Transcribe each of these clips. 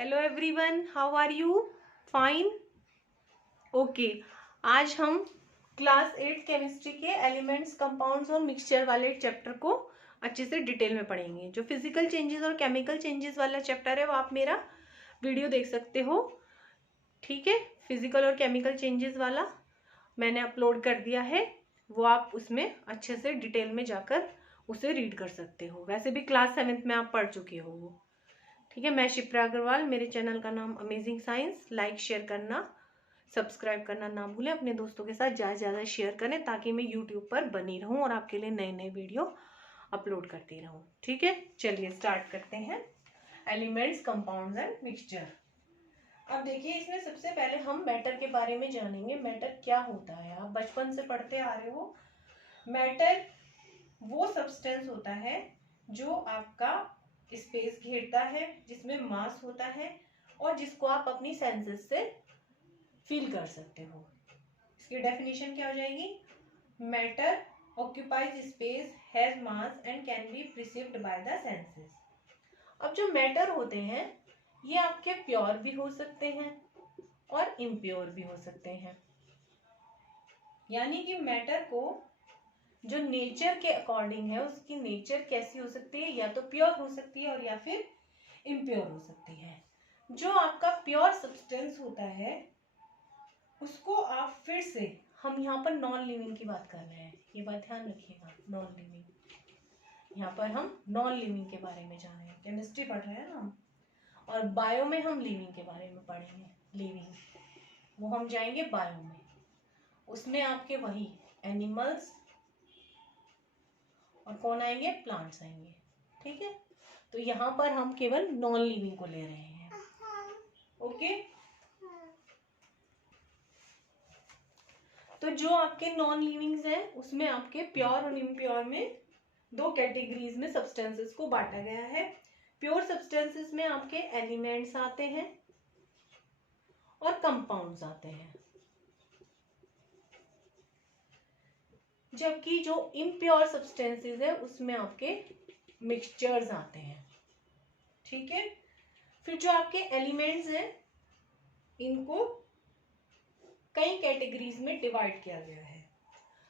Hello everyone, how are you? Fine, okay. आज हम class 8 chemistry के एलिमेंट्स, कंपाउंड्स और मिक्सचर वाले चैप्टर को अच्छे से डिटेल में पढ़ेंगे। जो फिजिकल चेंजेस और केमिकल चेंजेस वाला चैप्टर है वो आप मेरा वीडियो देख सकते हो, ठीक है। फिजिकल और केमिकल चेंजेस वाला मैंने अपलोड कर दिया है, वो आप उसमें अच्छे से डिटेल में जाकर उसे रीड कर सकते हो। वैसे भी क्लास 7th में आप पढ़ चुके हो वो, ठीक है। मैं शिप्रा अग्रवाल, मेरे चैनल का नाम अमेजिंग साइंस। लाइक शेयर करना, सब्सक्राइब करना ना भूलें। अपने दोस्तों के साथ ज़्यादा से ज़्यादा शेयर करें ताकि मैं यूट्यूब पर बनी रहूं और आपके लिए नए नए वीडियो अपलोड करती रहूं, ठीक है। चलिए स्टार्ट करते हैं। Elements, compounds and mixture. अब देखिए, इसमें सबसे पहले हम मैटर के बारे में जानेंगे। मैटर क्या होता है? आप बचपन से पढ़ते आ रहे हो। मैटर वो सब्सटेंस होता है जो आपका स्पेस घेरता है, जिसमें मास होता है और जिसको आप अपनी सेंसेस से फील कर सकते हो। इसकी डेफिनेशन क्या हो जाएगी? Matter occupies space, has mass and can be perceived by the senses. अब जो मैटर होते हैं ये आपके प्योर भी हो सकते हैं और इम्प्योर भी हो सकते हैं। यानी कि मैटर को जो नेचर के अकॉर्डिंग है, उसकी नेचर कैसी हो सकती है? या तो प्योर हो सकती है और या फिर इम्प्योर हो सकती है। जो आपका प्योर सब्सटेंस होता है उसको आप फिर से, हम यहाँ पर नॉन लिविंग की बात कर रहे हैं, ये बात ध्यान रखिएगा। नॉन लिविंग, यहाँ पर हम नॉन लिविंग के बारे में जान रहे हैं। केमिस्ट्री पढ़ रहे हैं ना हम, और बायो में हम लिविंग के बारे में पढ़ेंगे। लिविंग वो हम जाएंगे बायो में, उसमें आपके वही एनिमल्स और कौन आएंगे? प्लांट्स आएंगे, ठीक है। तो यहाँ पर हम केवल नॉन लिविंग को ले रहे हैं, ओके। तो जो आपके नॉन लिविंग्स हैं उसमें आपके प्योर और इम्प्योर में दो कैटेगरीज में सब्सटेंसेस को बांटा गया है। प्योर सब्सटेंसेस में आपके एलिमेंट्स आते हैं और कंपाउंड्स आते हैं, जबकि जो इम्प्योर सब्सटेंसेस है उसमें आपके मिक्सचर्स आते हैं, ठीक है। फिर जो आपके एलिमेंट्स हैं इनको कई कैटेगरीज में डिवाइड किया गया है।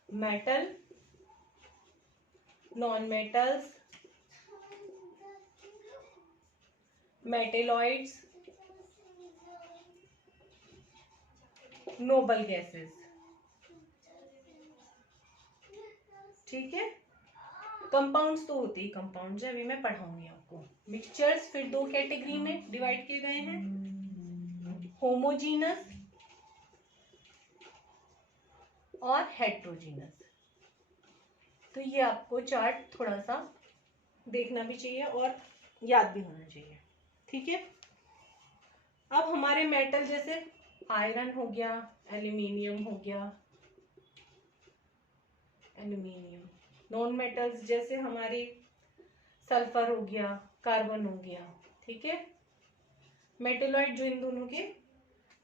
Metal, non metals, metalloids, noble gases, ठीक है। कंपाउंड्स तो होते ही कंपाउंड्स है, अभी मैं पढ़ाऊंगी आपको। मिक्सचर्स फिर दो कैटेगरी में डिवाइड किए गए हैं, होमोजीनस और हेट्रोजीनस। तो ये आपको चार्ट थोड़ा सा देखना भी चाहिए और याद भी होना चाहिए, ठीक है। अब हमारे मेटल जैसे आयरन हो गया, एल्यूमिनियम हो गया, एल्यूमिनियम। नॉन मेटल्स जैसे हमारे सल्फर हो गया, कार्बन हो गया, ठीक है। मेटेलॉइड जो इन दोनों के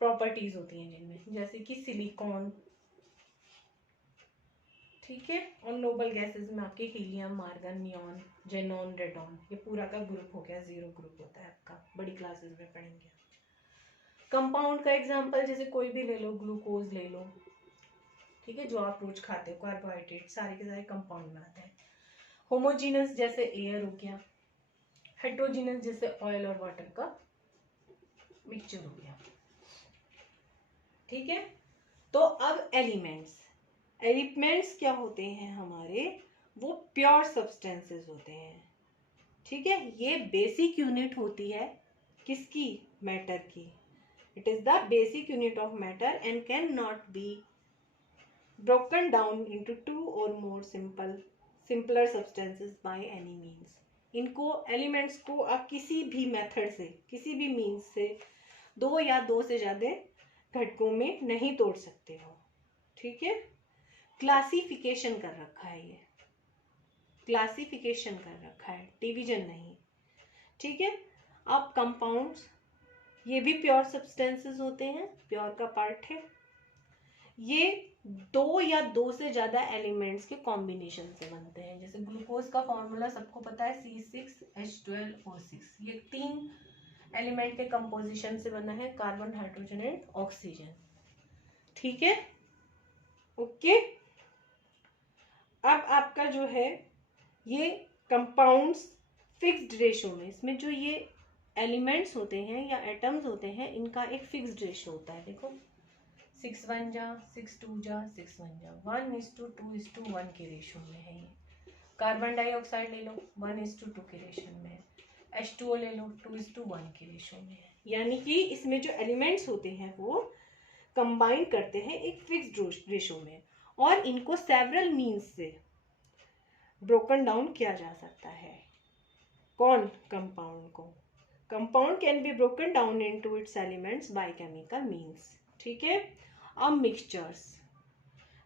प्रॉपर्टीज होती हैं जिनमें, जैसे कि सिलिकॉन, ठीक है। और नोबल गैसेस में आपके helium, argon, neon, xenon, radon, ये पूरा का ग्रुप हो गया। 0 ग्रुप होता है आपका, बड़ी क्लासेस में पढ़ेंगे। कंपाउंड का एग्जांपल जैसे कोई भी ले लो, ग्लूकोज ले लो, ठीक है, जो आप रोज खाते हो, कार्बोहाइड्रेट, सारे के सारे कंपाउंड में आते हैं। होमोजीनस जैसे एयर हो गया, हेट्रोजीनस जैसे ऑयल और वाटर का मिक्सचर हो गया, ठीक है। तो अब एलिमेंट्स, एलिमेंट्स क्या होते हैं हमारे? वो प्योर सब्सटेंसेस होते हैं, ठीक है। ये बेसिक यूनिट होती है किसकी? मैटर की। It is the basic unit of matter and can not be broken down into two or more simpler substances by any means। इनको एलिमेंट्स को आप किसी भी मेथड से, किसी भी मीन्स से दो या दो से ज्यादा घटकों में नहीं तोड़ सकते हो, ठीक है। क्लासिफिकेशन कर रखा है, ये क्लासिफिकेशन कर रखा है, डिवीजन नहीं, ठीक है। अब कंपाउंड्स, ये भी प्योर सब्सटेंसेस होते हैं, प्योर का पार्ट है। ये दो या दो से ज्यादा एलिमेंट्स के कॉम्बिनेशन से बनते हैं। जैसे ग्लूकोज का फॉर्मूला सबको पता है, C6H12O6। ये 3 एलिमेंट के कंपोजिशन से बना है कार्बन, हाइड्रोजन एंड ऑक्सीजन। ठीक है, ओके। अब आपका जो है ये कंपाउंड्स फिक्स्ड रेशो में, इसमें जो ये एलिमेंट्स होते हैं या एटम्स होते हैं, इनका एक फिक्स्ड रेशो होता है। देखो 6 1 जा 6 2 जा 6 1 जा 1:2:1 के रेशो में है ये। कार्बन डाइऑक्साइड ले लो 1:2 के रेशो में है। H2O ले लो 2:1 के रेशो में है। यानी कि इसमें जो एलिमेंट्स होते हैं वो कंबाइन करते हैं एक फिक्स्ड रेशो में, और इनको सेवरल मीन्स से ब्रोकन डाउन किया जा सकता है। कौन? कंपाउंड को। Compound can be broken down into its elements by chemical means. ठीक है। अब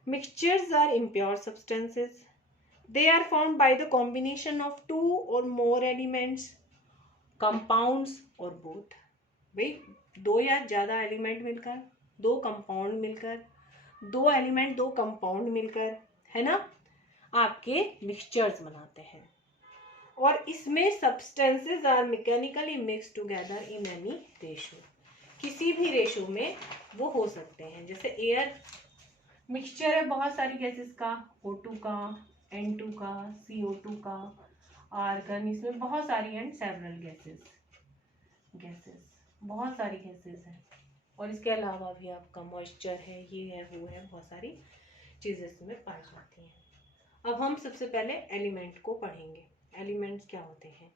mixtures are impure substances. They are formed by the combination of two or more elements, compounds or both. भाई दो या ज़्यादा एलिमेंट मिलकर, दो कंपाउंड मिलकर, दो एलिमेंट दो कंपाउंड मिलकर, है ना, आपके मिक्सचर्स बनाते हैं। और इसमें substances are mechanically mix together in any ratio. किसी भी रेशो में वो हो सकते हैं। जैसे एयर मिक्सचर है बहुत सारी गैसेस का, O2 का, N2 का, CO2 का, आर्गन, इसमें बहुत सारी एंड सेवरल गैसेस बहुत सारी गैसेस हैं। और इसके अलावा भी आपका मॉइस्चर है, ये है, वो है, बहुत सारी चीज़ें इसमें पाई जाती हैं। अब हम सबसे पहले एलिमेंट को पढ़ेंगे। एलिमेंट्स क्या होते हैं?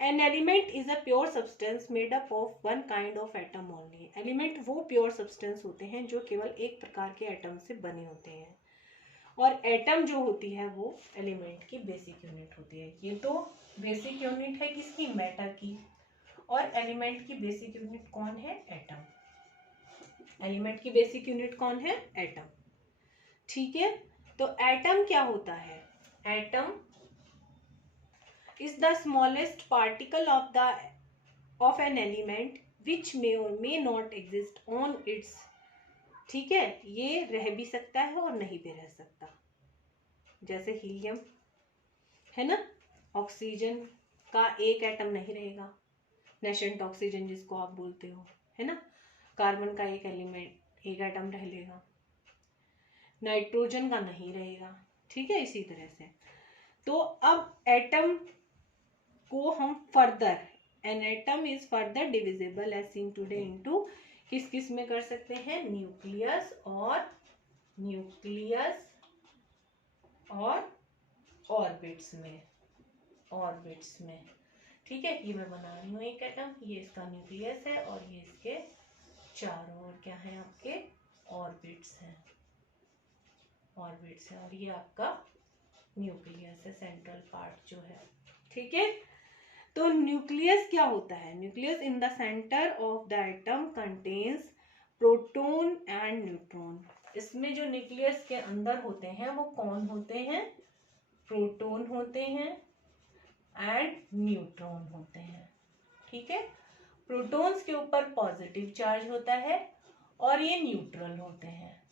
An element is a pure substance made up of one kind of atom only. Element वो प्योर सब्सटेंस होते हैं जो केवल एक प्रकार के एटम से बने होते हैं। और एटम जो होती है वो एलिमेंट की बेसिक यूनिट होती है। ये तो बेसिक यूनिट है किसकी? मैटर की। और एलिमेंट की बेसिक यूनिट कौन है? एटम। एलिमेंट की बेसिक यूनिट कौन है? एटम। ठीक है। तो एटम क्या होता है? Atom is the smallest particle of an element which may or may not exist on its. ठीक है, ये रह भी सकता है और नहीं भी रह सकता। जैसे हीलियम है ना, ऑक्सीजन का एक एटम नहीं रहेगा, नेशेंट ऑक्सीजन जिसको आप बोलते हो, है ना। कार्बन का एक एलिमेंट एक एटम रह लेगा, नाइट्रोजन का नहीं रहेगा। ठीक है, इसी तरह से। तो अब एटम को हम further, an atom is further divisible as seen today into किस किस में कर सकते हैं? न्यूक्लियस और ऑर्बिट्स में। ठीक है, ये मैं बना रही हूँ एक एटम, ये इसका न्यूक्लियस है और ये इसके चारों ओर क्या है? आपके ऑर्बिट्स हैं। और ये आपका न्यूक्लियस है, सेंट्रल पार्ट जो है। ठीक है। तो न्यूक्लियस क्या होता है? Nucleus in the centre of the atom contains proton and neutron. इसमें जो न्यूक्लियस के अंदर होते हैं वो कौन होते हैं? प्रोटॉन होते हैं एंड न्यूट्रॉन होते हैं। ठीक है। प्रोटॉन्स के ऊपर पॉजिटिव चार्ज होता है और ये न्यूट्रल होते हैं।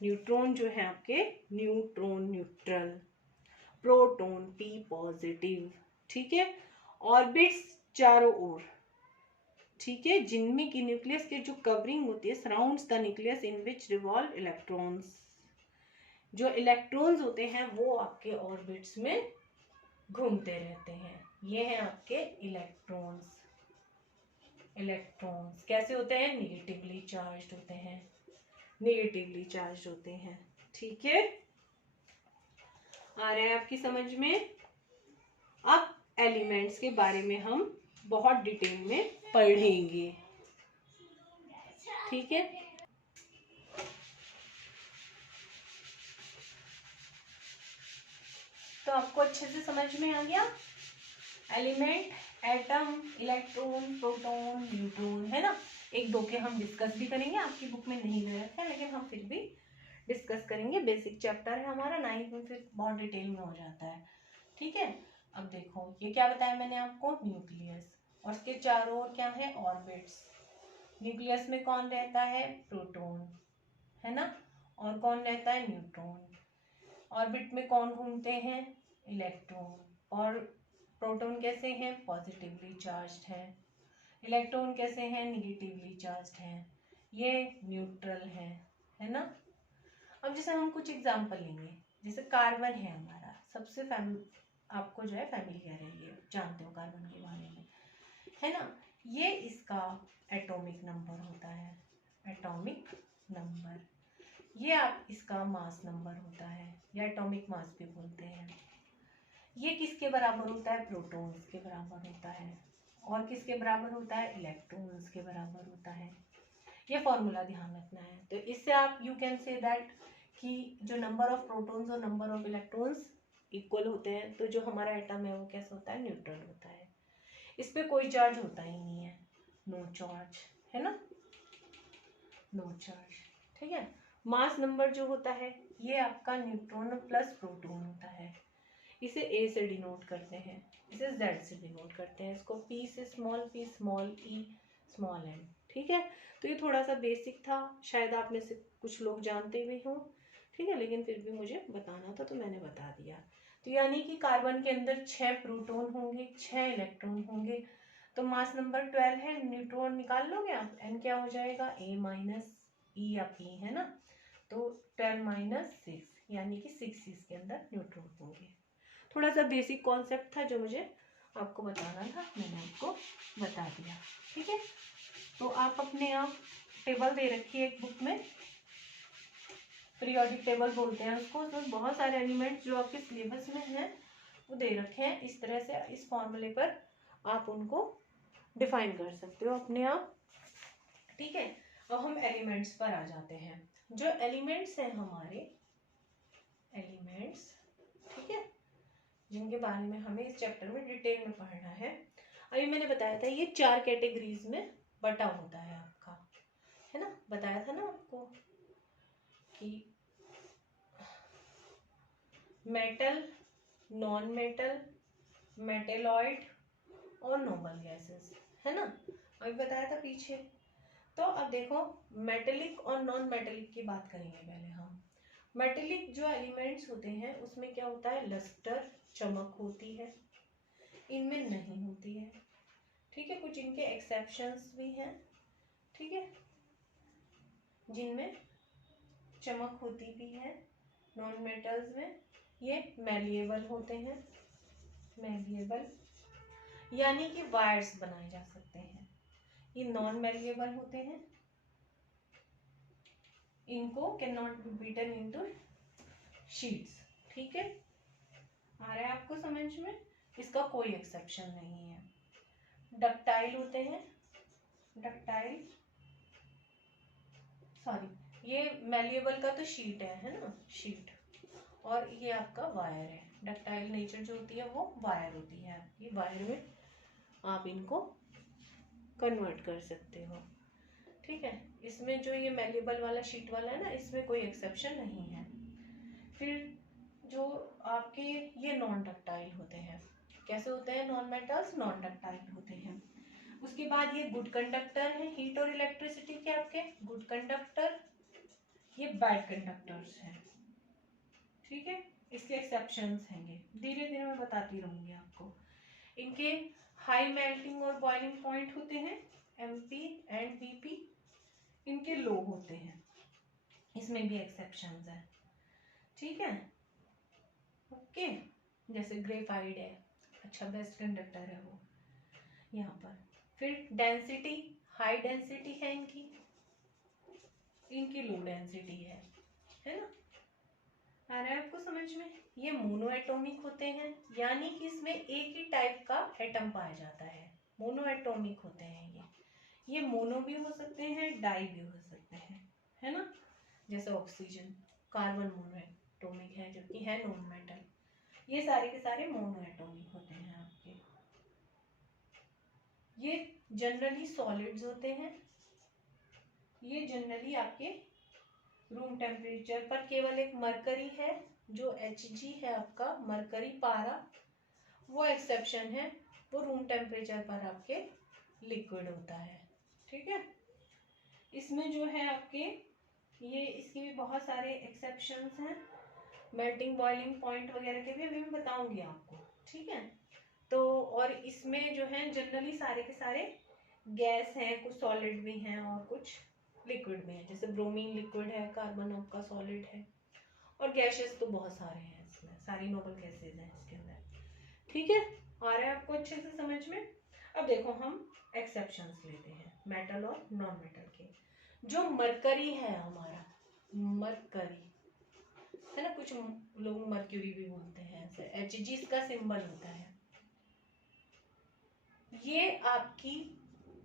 न्यूट्रॉन जो है आपके न्यूट्रल, प्रोटॉन P पॉजिटिव। ठीक है। ऑर्बिट्स चारों ओर, ठीक है, जिनमें की न्यूक्लियस के जो कवरिंग होती है, surrounds the nucleus in which revolve electrons. जो इलेक्ट्रॉन्स होते हैं वो आपके ऑर्बिट्स में घूमते रहते हैं। ये हैं आपके इलेक्ट्रॉन्स। कैसे होते हैं? नेगेटिवली चार्ज होते हैं। ठीक है, आ रहा है आपकी समझ में? अब एलिमेंट्स के बारे में हम बहुत डिटेल में पढ़ेंगे। ठीक है। तो आपको अच्छे से समझ में आ गया? Element, atom, electron, proton, neutron, है ना। एक दो के हम डिस्कस भी करेंगे, आपकी बुक में नहीं दे रखा है लेकिन हम फिर भी डिस्कस करेंगे। बेसिक चैप्टर है हमारा, 9th में फिर बहुत डिटेल में हो जाता है। ठीक है। अब देखो ये क्या बताया मैंने आपको? न्यूक्लियस, और इसके चारों ओर क्या है? ऑर्बिट्स। न्यूक्लियस में कौन रहता है? प्रोटॉन, है ना। और कौन रहता है? न्यूट्रॉन। ऑर्बिट में कौन घूमते हैं? इलेक्ट्रॉन। और प्रोटॉन कैसे हैं, पॉजिटिवली चार्ज्ड है। इलेक्ट्रॉन कैसे हैं, निगेटिवली चार्ज्ड हैं। ये न्यूट्रल है ना। अब जैसे हम कुछ एग्जांपल लेंगे, जैसे कार्बन है हमारा, सबसे आपको जो है फैमिलियर है, ये जानते हो कार्बन के बारे में, है ना। ये इसका एटॉमिक नंबर होता है, एटॉमिक नंबर। ये आप इसका मास नंबर होता है, या एटॉमिक मास भी बोलते हैं। ये किसके बराबर होता है, प्रोटॉन्स के बराबर होता है। और किसके बराबर होता है, इलेक्ट्रॉन्स के बराबर होता है। ये फॉर्मूला ध्यान रखना है। तो इससे आप यू कैन से दैट कि जो नंबर ऑफ प्रोटॉन्स और नंबर ऑफ इलेक्ट्रॉन्स इक्वल होते हैं, तो जो हमारा एटम है वो कैसा होता है, न्यूट्रल होता है। इस पे कोई चार्ज होता ही नहीं है, नो चार्ज, है ना, नो चार्ज। ठीक है। मास नंबर जो होता है ये आपका न्यूट्रॉन प्लस प्रोटॉन होता है। इसे ए से डिनोट करते हैं, इसे जेड से डिनोट करते हैं, इसको पी से स्मॉल पी, स्मॉल ई, स्मॉल एम। ठीक है। तो ये थोड़ा सा बेसिक था, शायद आप में से कुछ लोग जानते भी हों, ठीक है, लेकिन फिर भी मुझे बताना था तो मैंने बता दिया। तो यानी कि कार्बन के अंदर 6 प्रोटॉन होंगे, 6 इलेक्ट्रॉन होंगे, तो मास नंबर 12 है। न्यूट्रॉन निकाल लोगे आप, एन क्या हो जाएगा, ए माइनस ई या पी, है ना। तो 12 माइनस 6 यानी कि 6 इसके अंदर न्यूट्रॉन होंगे। थोड़ा सा बेसिक कॉन्सेप्ट था जो मुझे आपको बताना था, मैंने आपको बता दिया। ठीक है। तो आप अपने आप टेबल दे रखी है एक बुक में, पीरियोडिक टेबल बोलते हैं उसको, उसमें बहुत सारे एलिमेंट्स जो आपके सिलेबस में हैं वो दे रखे हैं। इस तरह से इस फॉर्मूले पर आप उनको डिफाइन कर सकते हो अपने आप। ठीक है। अब हम एलिमेंट्स पर आ जाते हैं। जो एलिमेंट्स हैं हमारे, एलिमेंट्स, ठीक है, जिनके बारे में हमें इस चैप्टर में डिटेल में पढ़ना है। अभी मैंने बताया था ये 4 कैटेगरीज में बटा होता है आपका, है ना, बताया था ना आपको कि मेटल, नॉन मेटल, मेटेलॉइड और नोबल गैसेस, है ना, अभी बताया था पीछे। तो अब देखो मेटेलिक और नॉन मेटेलिक की बात करेंगे पहले हम। मेटेलिक जो एलिमेंट्स होते हैं उसमें क्या होता है, लस्टर, चमक होती है, इनमें नहीं होती है। ठीक है। कुछ इनके एक्सेप्शंस भी हैं, ठीक है, जिनमें चमक होती भी है। नॉन मेटल्स में ये मैलिएबल होते हैं, मैलिएबल यानी कि वायर्स बनाए जा सकते हैं। ये नॉन मैलिएबल होते हैं, इनको can not be beaten into sheets. ठीक है, आ रहा है आपको समझ में, इसका कोई एक्सेप्शन नहीं है। डक्टाइल होते हैं, डक्टाइल, सॉरी ये मैलिएबल का तो शीट है ना, शीट, और ये आपका वायर है। डक्टाइल नेचर जो होती है वो वायर होती है, ये वायर में आप इनको कन्वर्ट कर सकते हो। ठीक है। इसमें जो ये मैलिएबल वाला शीट वाला है ना, इसमें कोई एक्सेप्शन नहीं है। फिर जो आपके ये नॉन डक्टाइल होते हैं, कैसे होते हैं, नॉन मेटल्स नॉन डक्टाइल होते हैं। उसके बाद ये गुड कंडक्टर है, हीट और इलेक्ट्रिसिटी के आपके गुड कंडक्टर, ये बैड कंडक्टर्स हैं। ठीक है। इसके एक्सेप्शंस हैंगे, धीरे धीरे मैं बताती रहूंगी आपको। इनके हाई मेल्टिंग और बॉइलिंग पॉइंट होते हैं, एमपी एंड बीपी, इनके लो होते हैं, इसमें भी एक्सेप्शंस है। ठीक है। ओके। जैसे ग्रेफाइड है, अच्छा बेस्ट कंडक्टर है वो यहाँ पर। फिर डेंसिटी, हाई डेंसिटी है इनकी, इनकी लो डेंसिटी है ना, आ रहा है आपको समझ में। ये मोनो एटॉमिक होते हैं, यानी कि इसमें एक ही टाइप का एटम पाया जाता है, मोनो एटॉमिक होते हैं ये मोनो भी हो सकते हैं, डाई भी हो सकते हैं, है ना। जैसे ऑक्सीजन, कार्बन मोनो एटॉमिक है जबकि है नॉन मेटल। ये सारे के सारे मोनो एटॉमिक होते हैं आपके। ये जनरली सॉलिड्स होते हैं, ये जनरली आपके रूम टेम्परेचर पर, केवल एक मरकरी है जो Hg है आपका, मरकरी पारा, वो एक्सेप्शन है, वो रूम टेम्परेचर पर आपके लिक्विड होता है। ठीक है। इसमें जो है आपके ये, इसके भी बहुत सारे एक्सेप्शंस हैं, मेल्टिंग बॉइलिंग पॉइंट वगैरह के भी अभी मैं बताऊंगी आपको। ठीक है। तो और इसमें जो है जनरली सारे के सारे गैस हैं, कुछ सॉलिड भी हैं और कुछ लिक्विड भी हैं। जैसे ब्रोमीन लिक्विड है, कार्बन आपका सॉलिड है, और गैसेस तो बहुत सारे हैं इसमें, सारी नोबल गैसेज हैं इसके अंदर। ठीक है, आ रहा है आपको अच्छे से समझ में। अब देखो हम एक्सेप्शंस लेते हैं मेटल और नॉन मेटल के। जो मरकरी है हमारा, मरकरी है ना, कुछ लोग मर्क्यूरी भी बोलते हैं, ऐसे Hg इसका सिंबल होता है। ये आपकी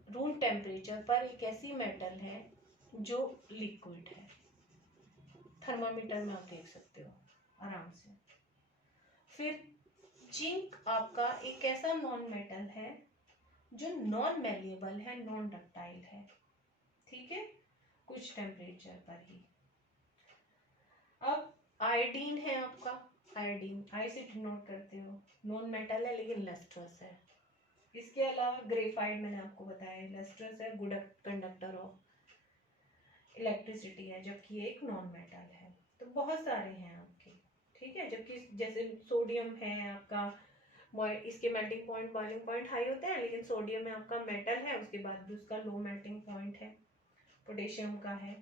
रूम टेम्परेचर पर एक ऐसी मेटल है जो लिक्विड है। थर्मामीटर में आप देख सकते हो आराम से। फिर जिंक आपका एक ऐसा नॉन मेटल है जो नॉन मैलिएबल है, नॉन डक्टाइल है। ठीक है, कुछ टेम्परेचर पर ही। अब आयोडीन है आपका, आयोडीन आई से डिनोट करते हो, नॉन मेटल है लेकिन लस्ट्रस है। इसके अलावा ग्रेफाइट मैंने आपको बताया लस्ट्रस है, गुड कंडक्टर ऑफ इलेक्ट्रिसिटी है, जबकि ये एक नॉन मेटल है। तो बहुत सारे हैं आपके। ठीक है, जबकि जैसे सोडियम है आपका, इसके melting point boiling point high होते हैं, लेकिन सोडियम में आपका मेटल है, उसके बाद भी उसका लो मेल्टिंग पॉइंट है। पोटेशियम का है,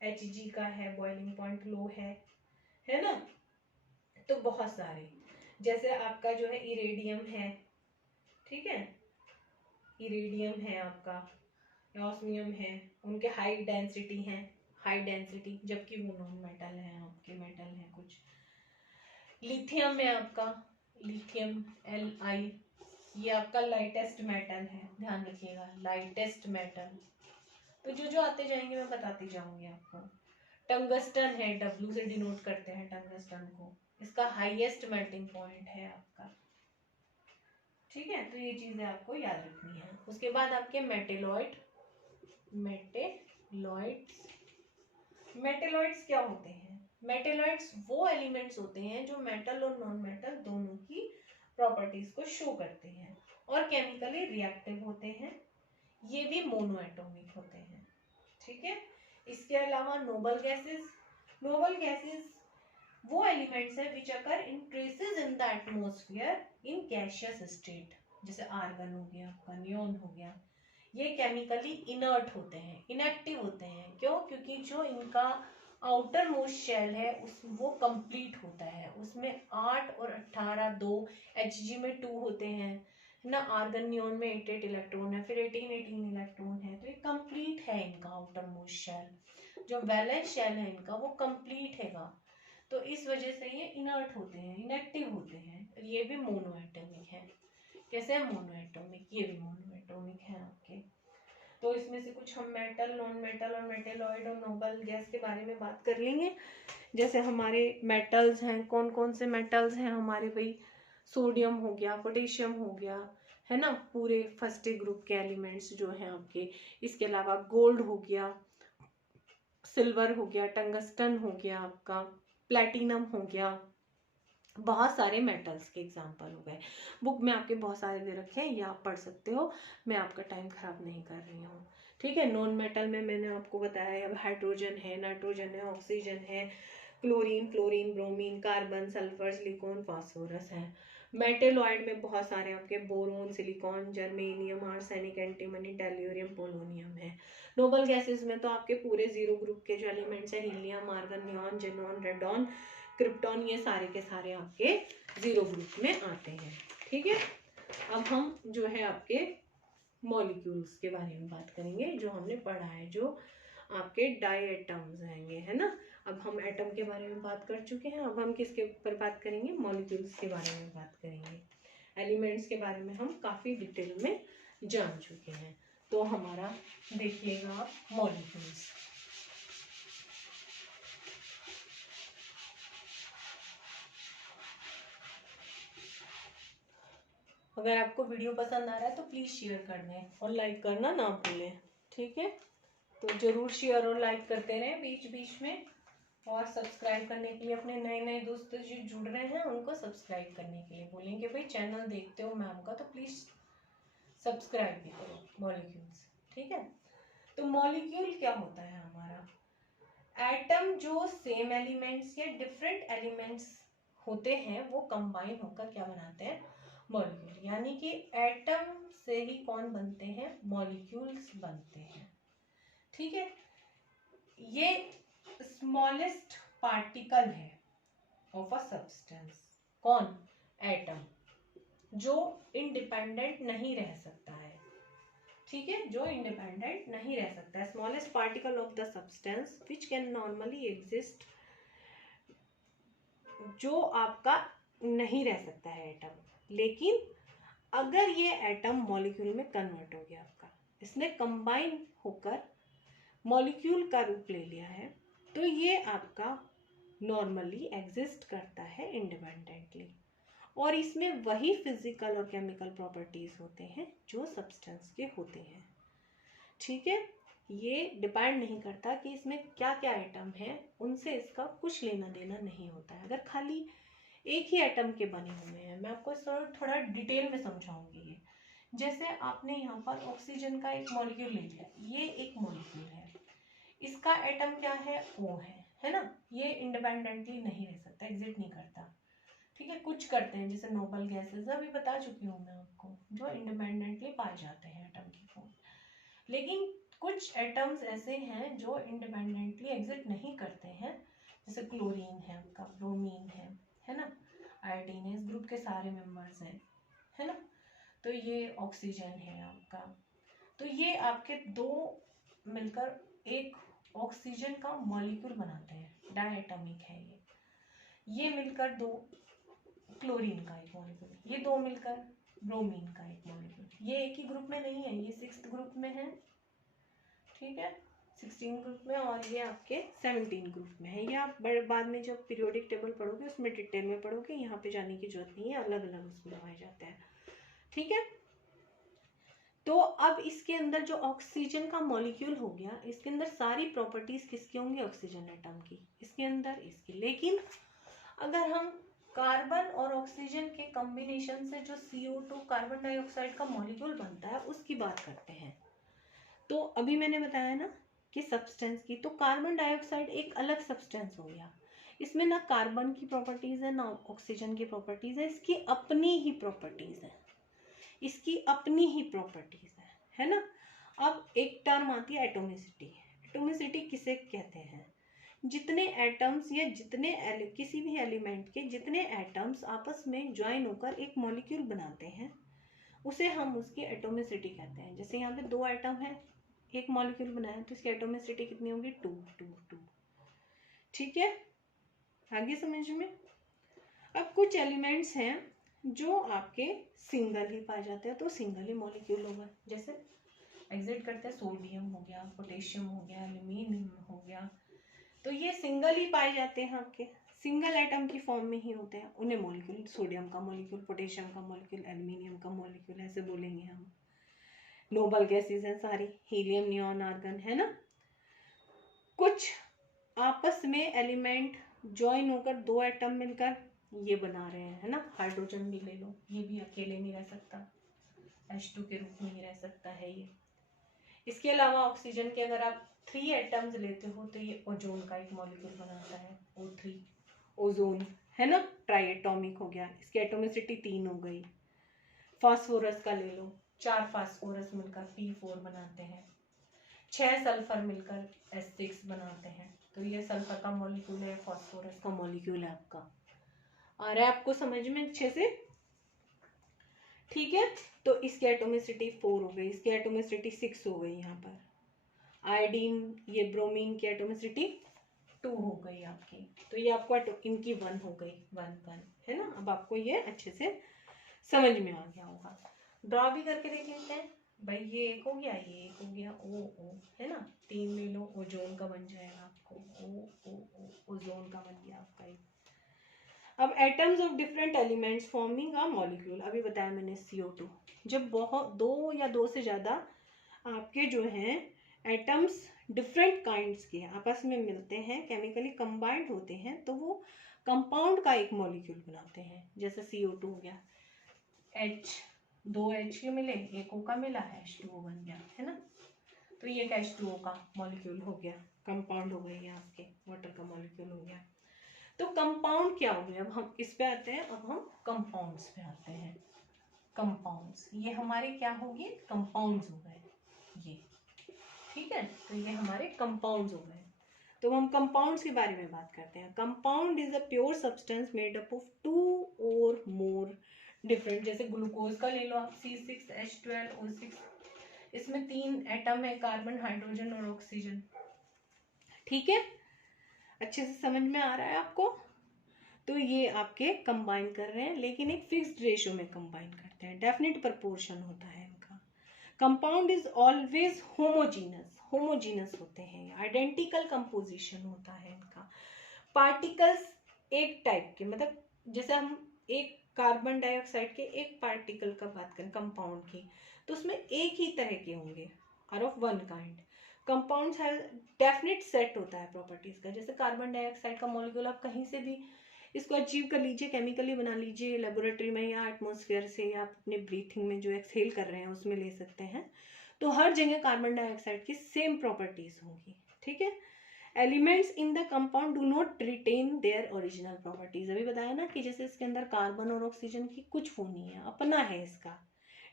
Hg का है, बॉइलिंग पॉइंट लो है ना। तो बहुत सारे, जैसे आपका जो है इरेडियम है, ठीक है, इरेडियम है आपका, ऑस्मियम है, उनके हाई डेंसिटी हैं, हाई डेंसिटी, जबकि वो नॉन मेटल है आपके, मेटल है कुछ। लिथियम है आपका, लिथियम Li, ये आपका लाइटेस्ट मेटल है, ध्यान रखिएगा, लाइटेस्ट मेटल। तो जो आते जाएंगे मैं बताती जाऊंगी आपको। टंगस्टन है, W से डिनोट करते हैं टंगस्टन को, इसका हाईएस्ट मेल्टिंग पॉइंट है आपका। ठीक है, तो ये चीजें आपको याद रखनी है। उसके बाद आपके मेटेलॉइड, मेटेलॉइड्स क्या होते हैं? मेटेलॉइड्स वो एलिमेंट्स होते हैं जो मेटल और नॉन मेटल दोनों की प्रॉपर्टीज को शो करते हैं और केमिकली रिएक्टिव होते हैं। ये भी मोनोएटॉमिक होते हैं। ठीक है, इसके अलावा नोबल गैसेस वो एलिमेंट्स है which occur in traces in the atmosphere in gaseous state. जैसे आर्गन हो गया आपका, नियॉन हो गया, ये केमिकली इनर्ट होते हैं, इनएक्टिव होते हैं। क्यों? क्योंकि जो इनका आउटर मोस्ट शेल है वो कंप्लीट होता है, उसमें 8 और 18 2 Hg में 2 होते हैं ना, आर्गन नियॉन में 8 इलेक्ट्रॉन है, फिर 18 इलेक्ट्रॉन है। तो ये कंप्लीट है इनका आउटर मोस्ट शेल। जो वैलेंस शेल है इनका वो कंप्लीट हैगा, तो इस वजह से ये इनर्ट होते हैं, इनएक्टिव होते हैं। ये भी मोनोएटॉमिक है। कैसे है? मोनोएटॉमिक, ये भी मोनोएटॉमिक है आपके। तो इसमें से कुछ हम मेटल, नॉन मेटल और मेटेलॉइड और नोबल गैस के बारे में बात कर लेंगे। जैसे हमारे मेटल्स हैं, कौन कौन से मेटल्स हैं हमारे भाई, सोडियम हो गया, पोटेशियम हो गया, है ना, पूरे फर्स्ट ग्रुप के एलिमेंट्स जो हैं आपके। इसके अलावा गोल्ड हो गया, सिल्वर हो गया, टंगस्टन हो गया आपका, प्लेटिनम हो गया, बहुत सारे मेटल्स के एग्जाम्पल हो गए। बुक में आपके बहुत सारे दे रखे हैं, ये आप पढ़ सकते हो, मैं आपका टाइम खराब नहीं कर रही हूँ। ठीक है, नॉन मेटल में मैंने आपको बताया, अब हाइड्रोजन है, नाइट्रोजन है, ऑक्सीजन है, chlorine, fluorine, bromine, carbon, sulphur, silicon, phosphorus है। मेटेलॉइड में बहुत सारे आपके boron, silicon, germanium, arsenic, antimony, tellurium, polonium है। नोबल गैसेस में तो आपके पूरे 0 ग्रुप के जो एलिमेंट्स है, helium, argon, neon, xenon, radon, krypton, ये सारे के सारे आपके 0 ग्रुप में आते हैं। ठीक है, अब हम जो है आपके मॉलिक्यूल्स के बारे में बात करेंगे, जो हमने पढ़ा है, जो आपके डायटम्स आएंगे, है ना। अब हम एटम के बारे में बात कर चुके हैं, अब हम किसके ऊपर बात करेंगे? मॉलिक्यूल्स के बारे में बात करेंगे। एलिमेंट्स के बारे में हम काफ़ी डिटेल में जान चुके हैं। तो हमारा देखिएगा आप मॉलिक्यूल्स। अगर आपको वीडियो पसंद आ रहा है तो प्लीज़ शेयर कर दें और लाइक करना ना भूलें। ठीक है, तो ज़रूर शेयर और लाइक करते रहें बीच बीच में, और सब्सक्राइब करने के लिए अपने नए नए दोस्त जो जुड़ रहे हैं उनको सब्सक्राइब करने के लिए बोलेंगे। भाई चैनल देखते हो मैम का तो प्लीज़ सब्सक्राइब भी करो मॉलिक्यूल्स। ठीक है, तो मॉलिक्यूल क्या होता है हमारा? एटम जो सेम एलिमेंट्स या डिफरेंट एलिमेंट्स होते हैं वो कंबाइन होकर क्या बनाते हैं? मॉलिक्यूल। यानी कि एटम से ही कौन बनते हैं, मॉलिक्यूल्स बनते हैं। ठीक है, ये स्मॉलेस्ट पार्टिकल है ऑफ अ सब्सटेंस, कौन, एटम, जो इंडिपेंडेंट नहीं रह सकता है। ठीक है, जो इंडिपेंडेंट नहीं रह सकता है, smallest particle of the substance which can normally exist, जो आपका नहीं रह सकता है एटम। लेकिन अगर ये एटम मॉलिक्यूल में कन्वर्ट हो गया, आपका इसने कंबाइन होकर मॉलिक्यूल का रूप ले लिया है, तो ये आपका नॉर्मली एग्जिस्ट करता है इंडिपेंडेंटली, और इसमें वही फिजिकल और केमिकल प्रॉपर्टीज होते हैं जो सब्सटेंस के होते हैं। ठीक है, ये डिपेंड नहीं करता कि इसमें क्या क्या एटम है, उनसे इसका कुछ लेना देना नहीं होता है। अगर खाली एक ही एटम के बने हुए हैं, मैं आपको थोड़ा डिटेल में समझाऊंगी। ये जैसे आपने यहाँ पर ऑक्सीजन का एक मॉलिक्यूल ले लिया, ये एक मॉलिक्यूल है, इसका एटम क्या है, O है ना, ये इंडिपेंडेंटली नहीं रह सकता, एग्जिट नहीं करता। ठीक है, कुछ करते हैं जैसे नोबल गैसेस, अभी बता चुकी हूँ मैं आपको, जो इंडिपेंडेंटली पाए जाते हैं एटम की फॉर्म। लेकिन कुछ एटम्स ऐसे हैं जो इंडिपेंडेंटली एग्जिट नहीं करते हैं, जैसे क्लोरीन है आपका, ब्रोमीन है ना, आयोडीन है, इस ग्रुप के सारे मेंबर्स हैं, है ना। तो ये ऑक्सीजन है आपका, तो ये आपके दो मिलकर एक ऑक्सीजन का मॉलिक्यूल बनाते हैं, डायटोमिक है ये मिलकर दो क्लोरीन का एक मॉलिक्यूल, ये दो मिलकर ब्रोमीन का एक मॉलिक्यूल। ये एक ही ग्रुप में नहीं है, ये 6th ग्रुप में है, ठीक है, 16 ग्रुप में, और ये आपके 17 ग्रुप में है। ये आप बाद में जब पीरियोडिक टेबल पढ़ोगे उसमें डिटेल में पढ़ोगे, यहाँ पे जाने की जरूरत नहीं है, अलग अलग उसमें लगाए जाते हैं। ठीक है, तो अब इसके अंदर जो ऑक्सीजन का मॉलिक्यूल हो गया, इसके अंदर सारी प्रॉपर्टीज किसकी होंगी, ऑक्सीजन एटम की, इसके अंदर इसकी। लेकिन अगर हम कार्बन और ऑक्सीजन के कॉम्बिनेशन से जो CO2 कार्बन डाइऑक्साइड का मॉलिक्यूल बनता है उसकी बात करते हैं, तो अभी मैंने बताया ना कि सब्सटेंस की, तो कार्बन डाइऑक्साइड एक अलग सब्सटेंस हो गया, इसमें ना कार्बन की प्रॉपर्टीज है ना ऑक्सीजन की प्रॉपर्टीज है, इसकी अपनी ही प्रॉपर्टीज है, इसकी अपनी ही प्रॉपर्टीज है ना। अब एक टर्म आती है एटोमिसिटी। एटोमिसिटी किसे कहते हैं, जितने एटम्स या जितने किसी भी एलिमेंट के जितने एटम्स आपस में ज्वाइन होकर एक मॉलिक्यूल बनाते हैं, उसे हम उसकी एटोमिसिटी कहते हैं। जैसे यहाँ पे दो एटम है, एक मॉलिक्यूल बनाया, तो इसकी एटोमिसिटी कितनी होगी, 2। ठीक है, आगे समझ में। अब कुछ एलिमेंट्स हैं जो आपके सिंगल ही पाए जाते हैं, तो सिंगल ही मॉलिक्यूल होगा, जैसे एग्जिट करते हैं, सोडियम हो गया, पोटेशियम हो गया, एल्यूमिनियम हो गया, तो ये सिंगल ही पाए जाते हैं, आपके सिंगल एटम की फॉर्म में ही होते हैं। उन्हें मॉलिक्यूल, सोडियम का मॉलिक्यूल, पोटेशियम का मॉलिक्यूल, एल्यूमिनियम का मॉलिक्यूल, ऐसे बोलेंगे हम। नोबल गैसेस हैं सारी, हीलियम, नियॉन, आर्गन, है ना। कुछ आपस में एलिमेंट ज्वाइन होकर दो एटम मिलकर ये बना रहे हैं, है ना। हाइड्रोजन भी ले लो, ये भी अकेले नहीं रह सकता, H2 के रूप में ही रह सकता है ये। इसके अलावा ऑक्सीजन के अगर आप 3 एटम्स लेते हो तो ये ओजोन का एक मॉलिक्यूल बनाता है, O3, ओजोन, है ना, ट्राइएटॉमिक हो गया, इसकी एटोमिसिटी 3 हो गई। फास्फोरस का ले लो, 4 फास्फोरस मिलकर P4 बनाते हैं, 6 सल्फर मिलकर S6 बनाते हैं, तो ये सल्फर का मॉलिक्यूल है, फास्फोरस का मॉलिक्यूल है आपका। आ रहा है आपको समझ में अच्छे से, ठीक है। तो इसकी एटोमिसिटी 4 हो गई, इसकी एटोमिसिटी 6 हो गई। यहाँ पर आयोडीन, ये ब्रोमीन की एटोमिसिटी 2 हो गई आपकी, तो ये आपको इनकी 1 हो गई, 1 है ना। अब आपको ये अच्छे से समझ में आ गया होगा। ड्रॉ भी करके देख लेते हैं भाई, ये एक हो गया, ये एक हो गया, O है ना, 3 ले लो, ओजोन का बन जाएगा आपको, O ओजोन का बन गया आपका एक। अब atoms of different elements forming a molecule, अभी बताया मैंने CO2। जब बहुत दो या दो से ज़्यादा आपके जो हैं एटम्स डिफरेंट काइंड्स के आपस में मिलते हैं, केमिकली कंबाइंड होते हैं, तो वो कंपाउंड का एक मॉलिक्यूल बनाते हैं। जैसे CO2 हो गया, दो H के मिले, एक O का मिला, H2O बन गया, है ना। तो ये एक H2O का मॉलिक्यूल हो गया, कंपाउंड हो गई, आपके वाटर का मॉलिक्यूल हो गया। तो कंपाउंड क्या हो गया, अब हम इस पे आते हैं, अब हम कंपाउंड्स पे आते हैं। कंपाउंड्स, ये हमारे क्या हो गए, कंपाउंड्स हो गए ये, ठीक है। तो ये हमारे कंपाउंड्स हो गए। तो हम कंपाउंड्स के बारे में बात करते हैं। Compound is a pure substance made up of 2 और मोर डिफरेंट, जैसे ग्लूकोज का ले लो आप, C6H12O6, इसमें 3 एटम है, कार्बन, हाइड्रोजन और ऑक्सीजन, ठीक है। अच्छे से समझ में आ रहा है आपको। तो ये आपके कंबाइन कर रहे हैं, लेकिन एक फिक्स्ड रेशियो में कंबाइन करते हैं, डेफिनेट प्रपोर्शन होता है इनका। कंपाउंड इज ऑलवेज होमोजीनस होते हैं, आइडेंटिकल कंपोजिशन होता है इनका। पार्टिकल्स एक टाइप के, मतलब जैसे हम एक कार्बन डाइऑक्साइड के एक पार्टिकल का बात करें कंपाउंड की, तो उसमें एक ही तरह के होंगे, are of one kind. Compounds have definite set होता है प्रॉपर्टीज का। जैसे कार्बन डाइऑक्साइड का मॉलिक्यूल आप कहीं से भी इसको अचीव कर लीजिए, केमिकली बना लीजिए, लेबोरेटरी में या एटमॉस्फेयर से, या आप अपने ब्रीथिंग में जो एक्सहेल कर रहे हैं उसमें ले सकते हैं। तो हर जगह कार्बन डाइऑक्साइड की सेम प्रॉपर्टीज होंगी, ठीक है। Elements in the compound do not retain their original properties. अभी बताया ना कि जैसे इसके अंदर कार्बन और ऑक्सीजन की कुछ वो नहीं है, अपना है इसका,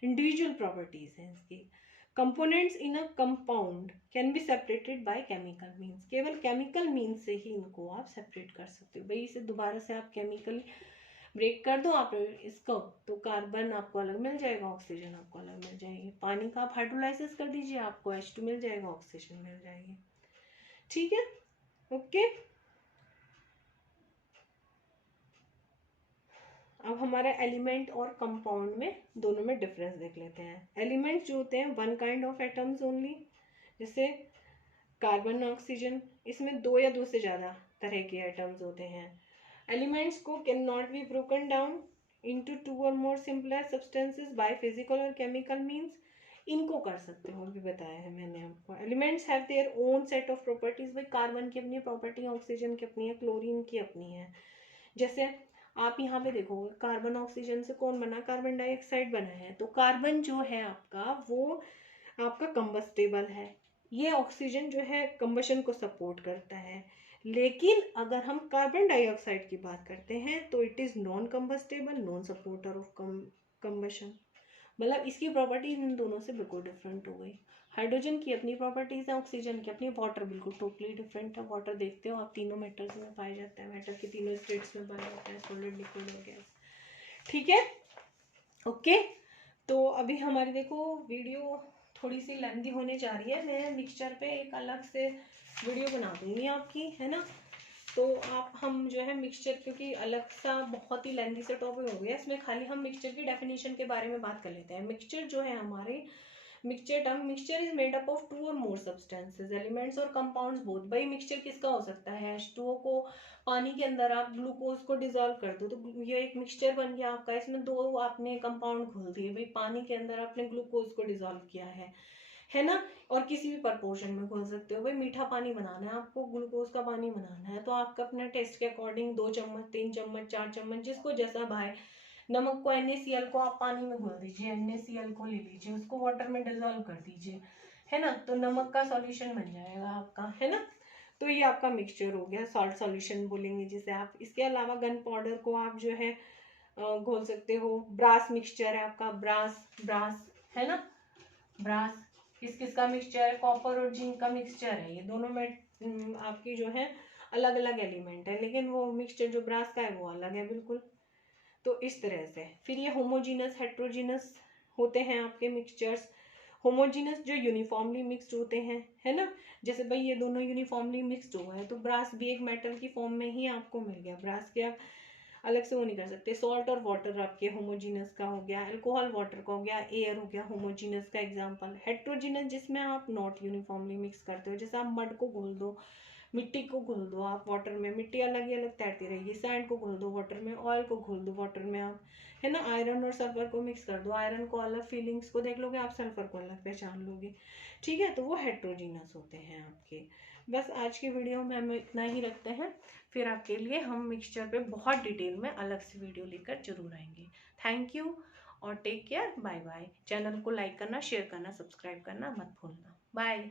इंडिविजुअल प्रॉपर्टीज है इसकी। Components in a compound can be separated by chemical means, केवल केमिकल मीन्स से ही इनको आप सेपरेट कर सकते हो। भाई इसे दोबारा से आप केमिकल ब्रेक कर दो आप इसको, तो कार्बन आपको अलग मिल जाएगा, ऑक्सीजन आपको अलग मिल जाएगी। पानी का आप हाइड्रोलाइसिस कर दीजिए, आपको H2 मिल जाएगा, ऑक्सीजन मिल जाएगी, ठीक है, ओके। अब हमारा एलिमेंट और कंपाउंड में दोनों में डिफरेंस देख लेते हैं। एलिमेंट्स जो होते हैं one kind of atoms only, जैसे कार्बन ऑक्सीजन, इसमें 2 या 2 से ज़्यादा तरह के एटम्स होते हैं। एलिमेंट्स को can not be broken down into 2 और more simpler substances by physical और केमिकल मींस, इनको कर सकते हो, अभी बताया है मैंने आपको। Elements have their own set of properties. भाई कार्बन की अपनी प्रॉपर्टी है, ऑक्सीजन की अपनी है, क्लोरीन की अपनी है। जैसे आप यहाँ पे देखोगे कार्बन ऑक्सीजन से कौन बना, कार्बन डाइऑक्साइड बना है। तो कार्बन जो है आपका वो आपका कंबस्टेबल है, ये ऑक्सीजन जो है कंबशन को सपोर्ट करता है। लेकिन अगर हम कार्बन डाइऑक्साइड की बात करते हैं तो it is non combustible, non supporter of combustion, मतलब इसकी प्रॉपर्टीज इन दोनों से बिल्कुल डिफरेंट हो गई। हाइड्रोजन की अपनी प्रॉपर्टीज है, ऑक्सीजन की अपनी, वाटर बिल्कुल टोटली डिफरेंट है। वाटर देखते हो आप तीनों मेटल्स में पाया जाता है, मेटल के तीनों स्टेट्स में पाया जाता है, सॉलिड, लिक्विड और गैस, ठीक है, ओके। तो अभी हमारी देखो वीडियो थोड़ी सी लेंथी होने जा रही है, मैं मिक्सचर पे एक अलग से वीडियो बना दूंगी आपकी, है ना। तो आप हम जो है मिक्सचर, क्योंकि अलग सा बहुत ही लेंथी से टॉपिक हो गया, इसमें खाली हम मिक्सचर की डेफिनेशन के बारे में बात कर लेते हैं। मिक्सचर जो है हमारे, mixture term, mixture is made up of 2 और मोर सब्सटेंसेस, एलिमेंट्स और कंपाउंड्स बोथ। भाई मिक्सचर किसका हो सकता है, H2O को पानी के अंदर आप ग्लूकोज को डिजोल्व कर दो तो ये एक मिक्सचर बन गया आपका। इसमें 2 आपने कंपाउंड घोल दिए, भाई पानी के अंदर आपने ग्लूकोज को डिजोल्व किया है ना। और किसी भी प्रपोर्शन में घोल सकते हो। भाई मीठा पानी बनाना है आपको, ग्लूकोज का पानी बनाना है, तो आपका अपने टेस्ट के अकॉर्डिंग 2 चम्मच, 3 चम्मच, 4 चम्मच, जिसको जैसा भाई। नमक को, NaCl को आप पानी में घोल दीजिए, NaCl को ले लीजिए, उसको वाटर में डिजोल्व कर दीजिए, है ना, तो नमक का सॉल्यूशन बन जाएगा आपका, है ना। तो ये आपका मिक्सचर हो गया, सॉल्ट सॉल्यूशन बोलेंगे जिसे आप। इसके अलावा गन पाउडर को आप जो है घोल सकते हो। ब्रास मिक्सचर है आपका, ब्रास है ना, ब्रास किस किस का मिक्सचर है, कॉपर और जिंक का मिक्सचर है। ये दोनों में आपकी जो है अलग अलग एलिमेंट है, लेकिन वो मिक्सचर जो ब्रास का है वो अलग है बिल्कुल। तो इस तरह से फिर ये होमोजीनस, हेट्रोजीनस होते हैं आपके मिक्सचर्स। होमोजीनस जो यूनिफॉर्मली मिक्स्ड होते हैं, है ना, जैसे भाई ये दोनों यूनिफॉर्मली मिक्स्ड हुआ है, तो ब्रास भी एक मेटल की फॉर्म में ही आपको मिल गया। ब्रास के आप अलग से वो नहीं कर सकते। सॉल्ट और वाटर आपके होमोजीनस का हो गया, अल्कोहल वाटर का हो गया, एयर हो गया होमोजीनस का एग्जांपल। हेट्रोजीनस जिसमें आप नॉट यूनिफॉर्मली मिक्स करते हो, जैसे आप मड को घोल दो, मिट्टी को घोल दो आप वाटर में, मिट्टी अलग ही अलग तैरती रहेगी। सैंड को घोल दो वाटर में, ऑयल को घोल दो वाटर में आप, है ना। आयरन और सल्फर को मिक्स कर दो, आयरन को अलग फीलिंग्स को देख लोगे आप, सल्फर को अलग पहचान लोगे, ठीक है। तो वो हेट्रोजीनस होते हैं आपके। बस आज की वीडियो में हम इतना ही रखते हैं, फिर आपके लिए हम मिक्सचर पे बहुत डिटेल में अलग से वीडियो लेकर जरूर आएंगे। थैंक यू और take care, bye bye. Channel को लाइक करना, शेयर करना, सब्सक्राइब करना मत भूलना। बाय।